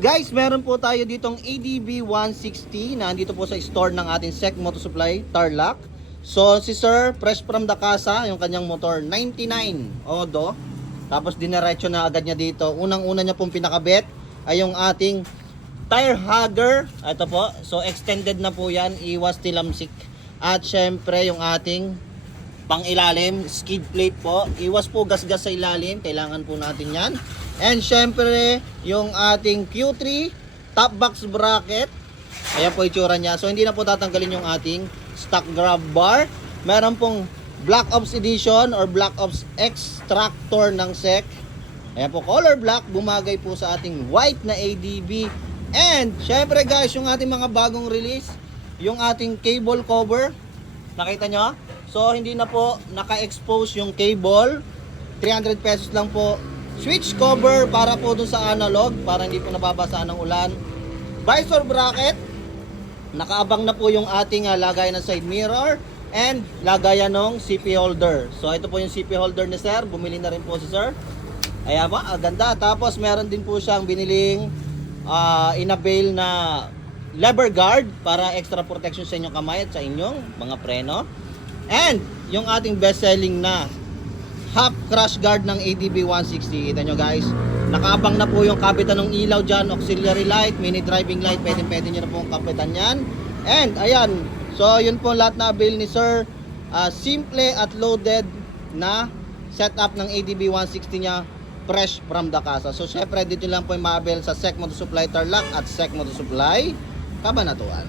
Guys, meron po tayo ditong ADB 160 na andito po sa store ng ating Sec Motor Supply, Tarlac. So, si Sir, fresh from the casa, yung kanyang motor, 99 Odo. Tapos, dinerecho na agad niya dito. Unang-una niya pong pinakabit ay yung ating tire hugger. Ito po. So, extended na po yan. Iwas tilamsik. At syempre, yung ating pang-ilalim, skid plate po. Iwas po gasgas sa ilalim. Kailangan po natin yan. And syempre, yung ating Q3 top box bracket. Ayan po itsura niya. So, hindi na po tatanggalin yung ating stock grab bar. Meron pong Black Ops Edition or Black Ops Extractor ng SEC. Ayan po, color black. Bumagay po sa ating white na ADB. And, syempre guys, yung ating mga bagong release, yung ating cable cover. Nakita nyo? So, hindi na po naka-expose yung cable. 300 pesos lang po. Switch cover para po dun sa analog, para hindi po nababasa ng ulan. Visor bracket. Nakaabang na po yung ating lagayan ng side mirror. And lagayan ng CP holder. So ito po yung CP holder ni Sir. Bumili na rin po si Sir. Ayan po, ganda. Tapos meron din po siyang biniling in-avail na lever guard para extra protection sa inyong kamay at sa inyong mga preno. And yung ating best selling na half crash guard ng ADB 160. Kita nyo guys, nakaabang na po yung kapitan ng ilaw dyan, auxiliary light, mini driving light, pwede nyo na po ang kapitan yan. And ayan, so yun po lahat na avail ni Sir. Simple at loaded na setup ng ADB 160 niya, fresh from the casa. So syempre dito lang po yung ma-avail sa Sec Motor Supply Tarlac at Sec Motor Supply Cabanatuan.